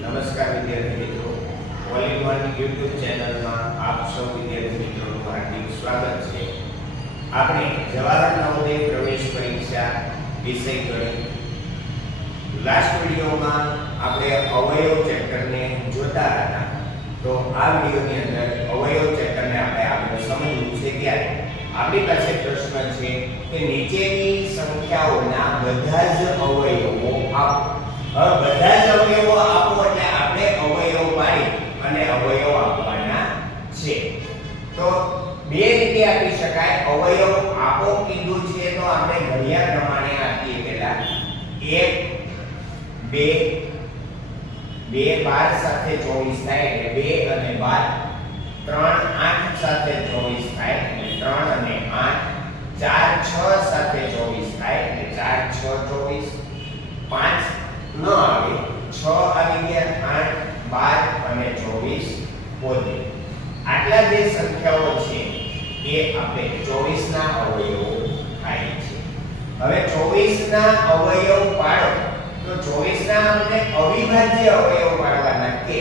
નમસ્કાર વિદ્યાર્થી મિત્રો, ઓલ ઇન વન યુટ્યુબ ચેનલમાં આપ સૌ વિદ્યાર્થી મિત્રોનું હાર્દિક સ્વાગત છે. આપણે જવાહર નવોદય પ્રવેશ પરીક્ષા વિષય ગણિત લાસ્ટ વિડિયોમાં આપણે અવયવ ચેપ્ટરને જોતા હતા. તો આ વિડિયોની અંદર અવયવ ચેપ્ટરને આપણે આગળ સમજવું છે ત્યારે આપણી પાસે પ્રશ્ન છે કે નીચેની સંખ્યાઓના બધા જ અવયવો આપો. હવે બધા જ અવયવો આપો એટલે આપણે અવયવ પાડી અને અવયવ આપવાના છે. તો બે રીતે આપી શકાય. અવયવ આપો કીધું છે તો આપણે ઘડિયા પ્રમાણે આપીએ. પહેલા 1 2 12 સાથે 24 થાય એટલે 2 અને 12, 3 8 સાથે 24 થાય એટલે 3 અને 8, 4 6 સાથે 24 થાય એટલે 4 6 24, 5 ન આવે, 6 આવી ગયા, 8 12 અને 24 પોતે. આટલા જે સંખ્યાઓ છે એ આપણે 24 ના અવયવો થાય છે. હવે 24 ના અવયવ પાડો તો 24 ના આપણે અવિભાજ્ય અવયવ પાડવાના કે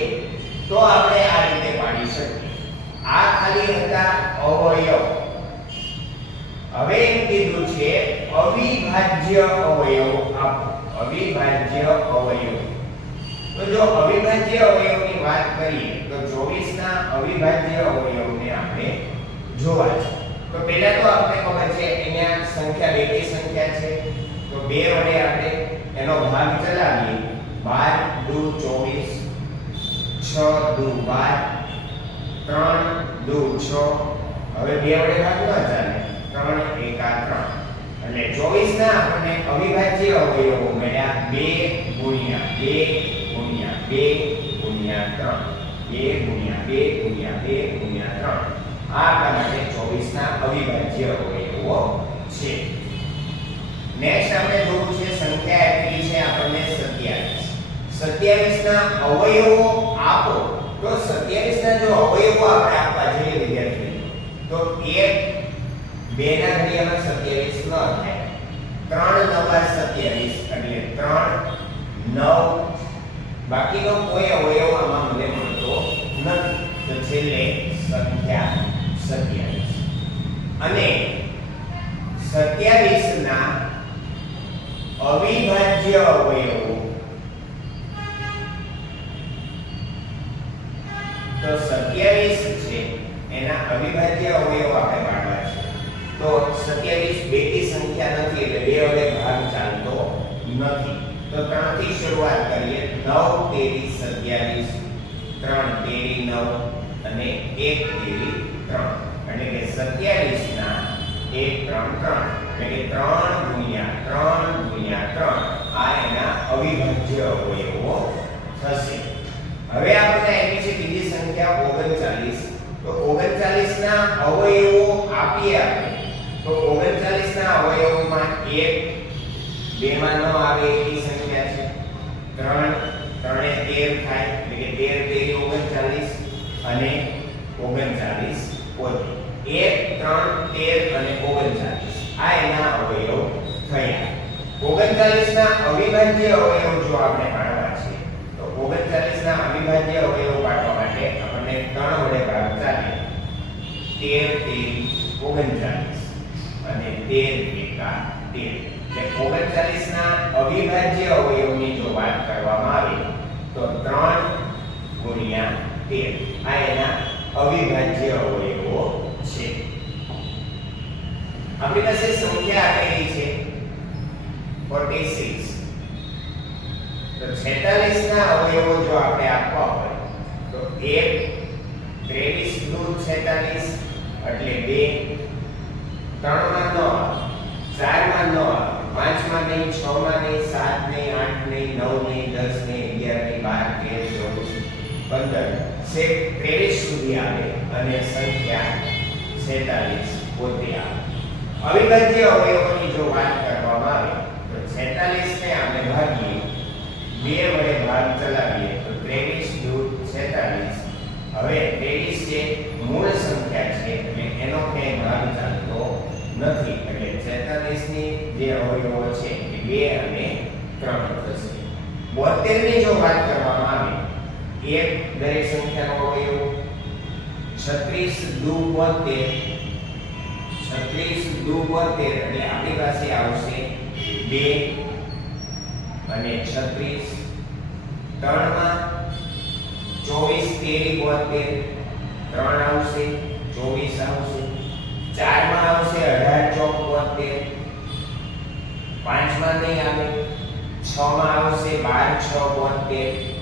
તો આપણે આ રીતે પાડી શકીએ. આ ખાલી હતા અવયવ. હવે એમ કીધું છે અવિભાજ્ય અવયવ આપો. અવિભાજ્ય અવયવ. તો જો અવિભાજ્ય અવયવની વાત કરીએ તો 24 ના અવિભાજ્ય અવયવને આપણે જોવા છે. તો પહેલા તો આપણે ખબર છે અહીંયા સંખ્યા બેકી સંખ્યા છે તો 2 વડે આપણે એનો ભાગ ચલાવીએ. 12 દુ 24, 6 દુ 12, 3 દુ 6. હવે 2 વડે ભાગ ન ચાલે, 3 એકા 3 એટલે 24 ના આપણને અવિભાજ્ય અવયવો મળ્યા 2 ગુણ્યા 2 ગુણ્યા 2 ગુણ્યા 3, 2 ગુણ્યા 2 ગુણ્યા 2 ગુણ્યા 3. આ આપણા માટે 24 ના અવિભાજ્ય અવયવો છે. નેક્સ્ટ આપણે જોવું છે સંખ્યા આપેલી છે આપણને 27. 27 ના અવયવો આપો તો 27 ના જો અવયવો આપણે આપવા જઈએ વિદ્યાર્થી તો 1 2 ના ઘડિયામાં 27 ન થાય, 3 9 27 એટલે 3 9. બાકીનો કોઈ અવયવ આમાં મને મળતો નથી. તો છેલ્લે સંખ્યા 27 અને 27 ના અવિભાજ્ય અવયવો તો 27 છે એના અવિભાજ્ય અવયવો આપણે પાડવા છે. તો 27 બેકી સંખ્યા નથી એટલે 2 વડે ભાગ ચાલતો નથી. તો 3 થી શરૂઆત કરીએ. 9 તેરી 27, 3 તેરી 9 અને 1 તેરી 3 એટલે કે 27 ના 1 3 3 એટલે કે 3 ગુણ્યા 3 ગુણ્યા 3 આ એના અવિભાજ્ય અવયવો થશે. હવે આપણે એની છે બીજી સંખ્યા 39. તો 39 ના અવયવો આપીએ આપણે તો 39 ના અવયવોમાં 1 2 માં ન આવે એવી સંખ્યા છે. 3 3 એ 13 થાય એટલે કે 13 તેરી 39 અને 39 પોતે. 1 3 13 અને 39 આ એના અવયવ થયા. 39 ના અવિભાજ્ય અવયવ જો આપણે પાડવા છે તો 39 ના અવિભાજ્ય અવયવ પાડવા માટે આપણને 3 વડે ભાગ ચાલે. 13 તેરી 39 અને 13 એકા 13 એટલે 39 ના અવિભાજ્ય અવયવની જો વાત કરવામાં આવે તો 3 ગુણ્યા 13 આ એના અવિભાજ્ય અવયવો છે. આપણી પાસે સંખ્યા આપેલી છે 46. તો 46 ના અવયવો જો આપણે આપવા હોય તો 1 23 દુ 46 એટલે 2, 3 માં ન આવે, 4 માં ન આવે, 5 માં નહીં, 6 માં નહીં, 7 નહીં, 8 નહીં, 9 નહીં, 10 નહીં, 11 નહીં, 12 13 14 15 છેક 23 સુધી આવે અને સંખ્યા 46 પોતે આવે. અવિભાજ્ય અવયવોની જો વાત કરવામાં આવે તો 46 ને આપણે ભાગીએ, 2 વડે ભાગ ચલાવીએ તો 23 દુ 46. હવે 23 જે મૂળ સંખ્યા છે એટલે એનો ક્યાંય ભાગ ચાલતો નથી એટલે 46 ની જે અવયવો છે એ 2 અને 3 થશે. 72 ની જો વાત કરવામાં આવે એક દરેક સંખ્યાનો અવયવ 36 દુ 72 36 દુ 72 એટલે આપણી પાસે આવશે 2 અને 36 3 માં 24 તેરી 72 3 આવશે 24 આવશે 4 માં આવશે 18 ચોક 72 5 માં નહીં આવે 6 માં આવશે 12 6 72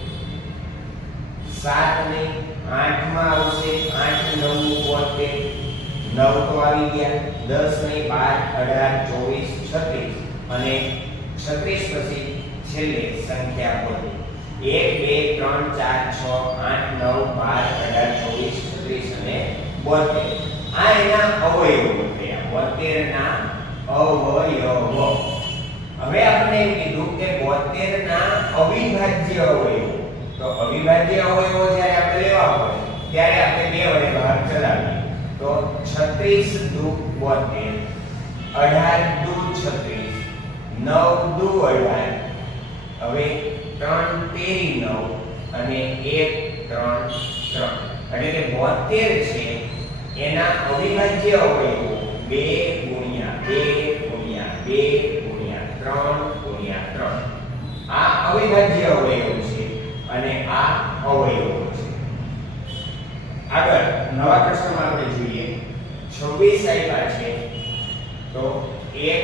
7 નહીં 8 માં આવશે 8 9 72 9 તો આવી ગયા 10 નહીં 12 18 24 36 અને 36 પછી છેલ્લે સંખ્યા બોલો 1 2 3 4 6 8 9 12 18 24 36 અને 72 આ એના અવયવો થયા 72 ના અવયવો. હવે આપણે એમ કીધું કે 72 ના અવિભાજ્ય અવયવો. તો અવિભાજ્ય અવયવો જ્યારે આપણે લેવા હોય ત્યારે આપણે બે વડે ભાગ ચલાવીએ. તો 36 દુ 72 18 દુ 36 9 દુ 18 હવે 3 તેરી 9 અને 1 3 3 એટલે કે 72 છે એના અવિભાજ્ય અવયવો 2 ગુણ્યા 2 ગુણ્યા 2 ગુણ્યા 3 ગુણ્યા 3 આ અવિભાજ્ય અવયવો છે અને આ અવયવો છે. આગળ નવા પ્રશ્નમાં આપણે જોઈએ 26 આપ્યા છે તો 1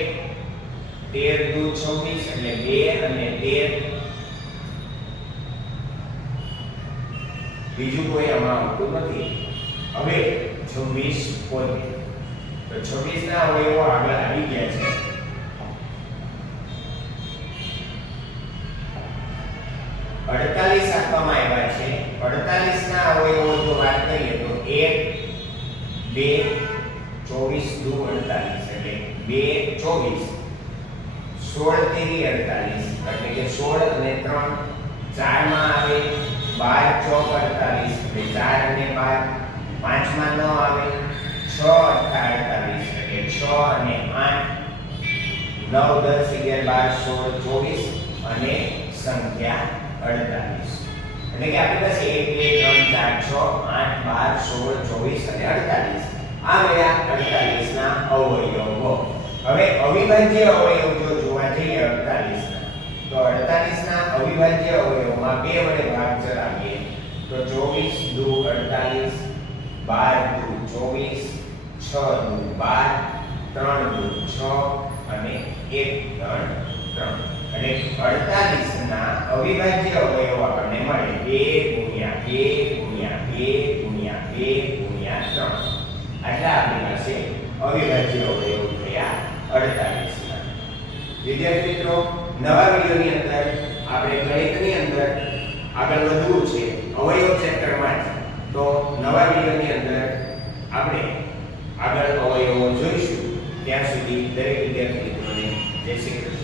13 દુ 26 એટલે 2 અને 13 બીજું કોઈ આમાં આવતું નથી. હવે 26 પોતે તો 26 ના અવયવો આગળ આવી ગયા છે. અડતાલીસ આપવામાં આવ્યા છે. 48 ના અવયવો જો વાત કરીએ તો 1 2 24 દુ 48 એટલે 2 24 16 તેરી 48 એટલે કે 16 અને 3 4 માં આવે 12 ચોક 48 એટલે 4 અને 12 5 માં ન આવે 6 48 એટલે 6 અને 8 9 10 11 12 16 24 અને સંખ્યા 48 એટલે કે આપણી પાસે 1 2 3 4 6 8 12 16 24 અને 48 આ રહ્યા 48 ના અવયવો. હવે અવિભાજ્ય અવયવ જો જોવા જઈએ 48 ના તો 48 ના અવિભાજ્ય અવયવોમાં બે વડે ભાગ ચલાવીએ તો 24 દુ 48 12 દુ 24 6 દુ 12 3 દુ 6 અને 1 3 3 એટલે 48 ના અવિભાજ્ય અવયવ આપણને મળે 2 ગુણ્યા 2 ગુણ્યા 2 ગુણ્યા 2 ગુણ્યા 3 આટલા આપણી પાસે અવિભાજ્ય અવયવ થયા 48 ના. વિદ્યાર્થી મિત્રો નવા વિડિયોની અંદર આપણે ગણિતની અંદર આગળ વધવું છે અવયવ ચેપ્ટરમાં જ. તો નવા વિડિયોની અંદર આપણે આગળ અવયવો જોઈશું. ત્યાં સુધી દરેક વિદ્યાર્થી મિત્રોને જય શ્રી કૃષ્ણ.